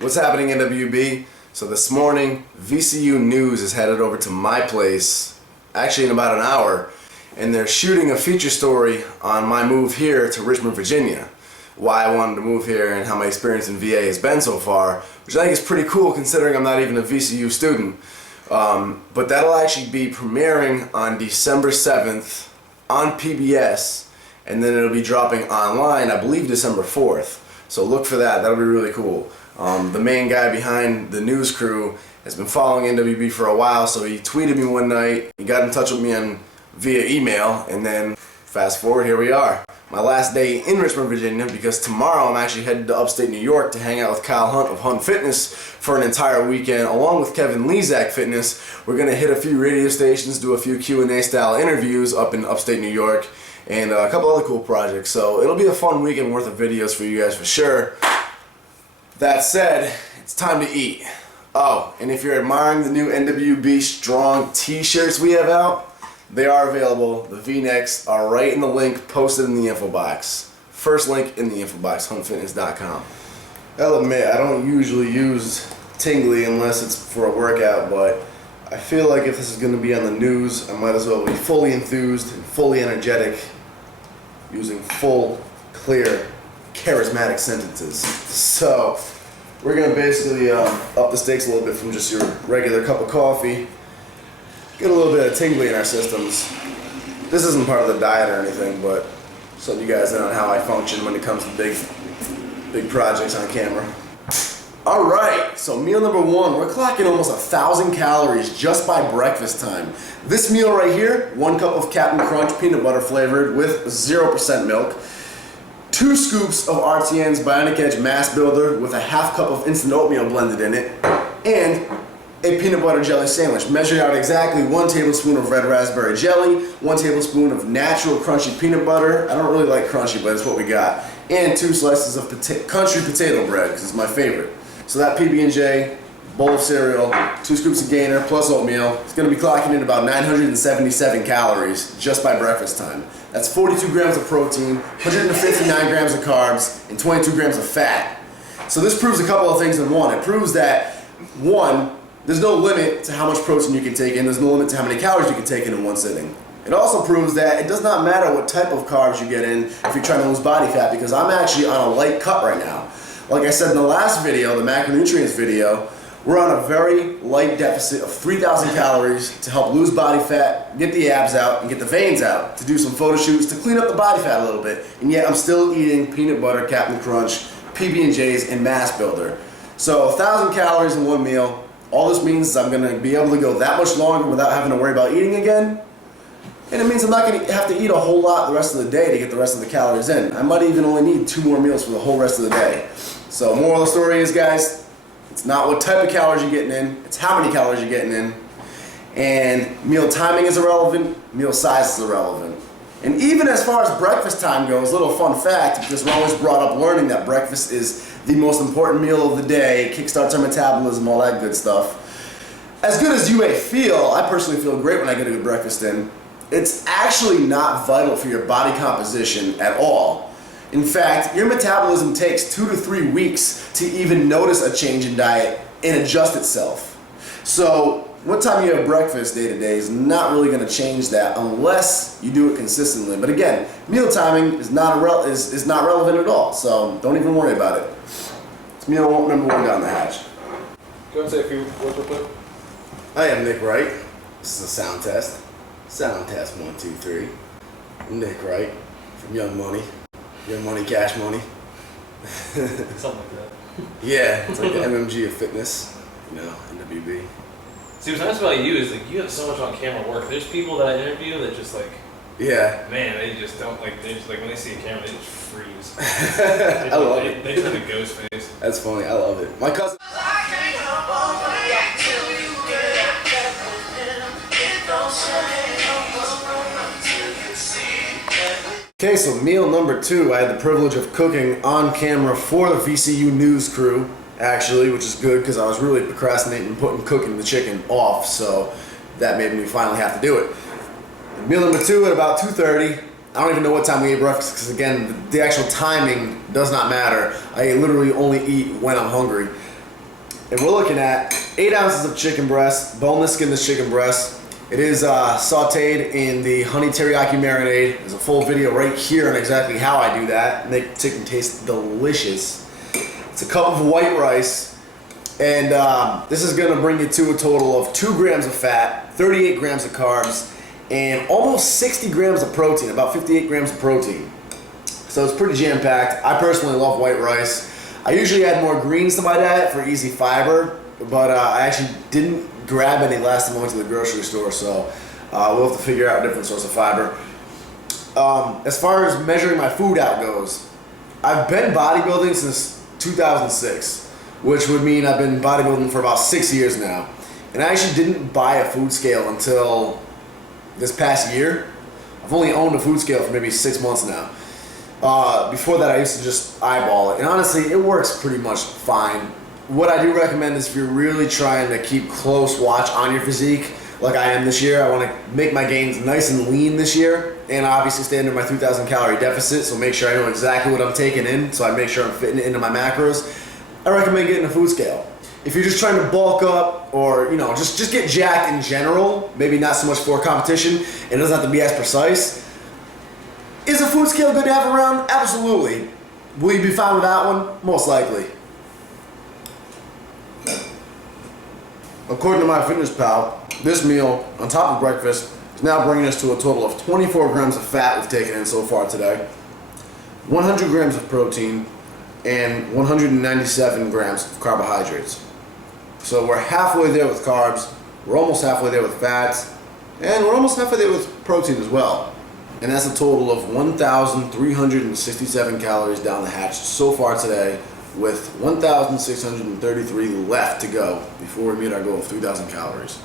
What's happening, NWB? So this morning, VCU News is headed over to my place, actually in about an hour, and they're shooting a feature story on my move here to Richmond, Virginia. Why I wanted to move here and how my experience in VA has been so far, which I think is pretty cool considering I'm not even a VCU student. But that'll actually be premiering on December 7th on PBS, and then it'll be dropping online, I believe December 4th. So look for that, that'll be really cool. The main guy behind the news crew has been following NWB for a while, so he tweeted me one night, he got in touch with me via email, and then fast forward, here we are. My last day in Richmond, Virginia, because tomorrow I'm actually headed to upstate New York to hang out with Kyle Hunt of Hunt Fitness for an entire weekend, along with Kevin Lezak Fitness. We're going to hit a few radio stations, do a few Q&A style interviews up in upstate New York, and a couple other cool projects. So it'll be a fun weekend worth of videos for you guys for sure. That said, it's time to eat. Oh, and if you're admiring the new NWB Strong t-shirts we have out, they are available. The V-necks are right in the link posted in the info box. First link in the info box, huntfitness.com. I'll admit, I don't usually use tingly unless it's for a workout, but I feel like if this is going to be on the news, I might as well be fully enthused and fully energetic, using full, clear, charismatic sentences. So we're going to basically up the stakes a little bit from just your regular cup of coffee. Get a little bit of tingly in our systems. This isn't part of the diet or anything, but so you guys know how I function when it comes to big projects on camera. Alright, so meal number one, we're clocking almost 1,000 calories just by breakfast time. This meal right here, 1 cup of Captain Crunch peanut butter flavored with 0% milk, 2 scoops of RTN's Bionic Edge Mass Builder with a half cup of instant oatmeal blended in it, and a peanut butter jelly sandwich, measured out exactly 1 tablespoon of red raspberry jelly, 1 tablespoon of natural crunchy peanut butter. I don't really like crunchy, but it's what we got. And 2 slices of country potato bread, because it's my favorite. So that PB&J, bowl of cereal, 2 scoops of Gainer, plus oatmeal, it's going to be clocking in about 977 calories just by breakfast time. That's 42 grams of protein, 159 grams of carbs, and 22 grams of fat. So this proves a couple of things in one. It proves that, one, there's no limit to how much protein you can take in, there's no limit to how many calories you can take in one sitting. It also proves that it does not matter what type of carbs you get in if you're trying to lose body fat, because I'm actually on a light cut right now. Like I said in the last video, the macronutrients video, we're on a very light deficit of 3,000 calories to help lose body fat, get the abs out, and get the veins out, to do some photo shoots, to clean up the body fat a little bit, and yet I'm still eating peanut butter, Captain Crunch, PB&Js, and Mass Builder. So 1,000 calories in one meal. All this means is I'm going to be able to go that much longer without having to worry about eating again. And it means I'm not going to have to eat a whole lot the rest of the day to get the rest of the calories in. I might even only need 2 more meals for the whole rest of the day. So moral of the story is, guys, it's not what type of calories you're getting in, it's how many calories you're getting in. And meal timing is irrelevant, meal size is irrelevant. And even as far as breakfast time goes, little fun fact, because we're always brought up learning that breakfast is the most important meal of the day, kickstarts our metabolism, all that good stuff. As good as you may feel, I personally feel great when I get a good breakfast in, it's actually not vital for your body composition at all. In fact, your metabolism takes 2 to 3 weeks to even notice a change in diet and adjust itself. So what time you have breakfast day to day is not really going to change that unless you do it consistently. But again, meal timing is not relevant at all, so don't even worry about it. It's meal number one down the hatch. Go and say a few words real quick. I am Nick Wright. This is a sound test. Sound test 1, 2, 3. Nick Wright from Young Money. Young Money, Cash Money. Something like that. Yeah, it's like the MMG of fitness, you know, NWB. See, what's nice about you is like you have so much on camera work. There's people that I interview that just like, yeah, man, they just don't like. They just like when they see a camera, they just freeze. I love it. They turn to ghost face. That's funny. I love it. My cousin. Okay, so meal number 2, I had the privilege of cooking on camera for the VCU News crew, actually, which is good because I was really procrastinating putting cooking the chicken off, so that made me finally have to do it. And meal number 2 at about 2:30. I don't even know what time we ate breakfast because, again, the actual timing does not matter. I literally only eat when I'm hungry. And we're looking at 8 ounces of chicken breast, boneless skinless chicken breast. It is sauteed in the honey teriyaki marinade. There's a full video right here on exactly how I do that. Make chicken taste delicious. It's a cup of white rice. And this is gonna bring you to a total of 2 grams of fat, 38 grams of carbs, and almost 60 grams of protein, about 58 grams of protein. So it's pretty jam-packed. I personally love white rice. I usually add more greens to my diet for easy fiber, but I actually didn't grab any last time I went to the grocery store, so we'll have to figure out a different source of fiber. As far as measuring my food out goes, I've been bodybuilding since 2006, which would mean I've been bodybuilding for about 6 years now. And I actually didn't buy a food scale until this past year. I've only owned a food scale for maybe 6 months now. Before that, I used to just eyeball it, and honestly, it works pretty much fine. What I do recommend is if you're really trying to keep close watch on your physique, like I am this year, I want to make my gains nice and lean this year, and obviously stay under my 3,000 calorie deficit, so make sure I know exactly what I'm taking in, so I make sure I'm fitting it into my macros. I recommend getting a food scale. If you're just trying to bulk up, or just get jacked in general, maybe not so much for competition, and it doesn't have to be as precise. Is a food scale good to have around? Absolutely. Will you be fine with that one? Most likely. According to MyFitnessPal, this meal, on top of breakfast, is now bringing us to a total of 24 grams of fat we've taken in so far today, 100 grams of protein, and 197 grams of carbohydrates. So we're halfway there with carbs, we're almost halfway there with fats, and we're almost halfway there with protein as well. And that's a total of 1,367 calories down the hatch so far today, with 1,633 left to go before we meet our goal of 3,000 calories.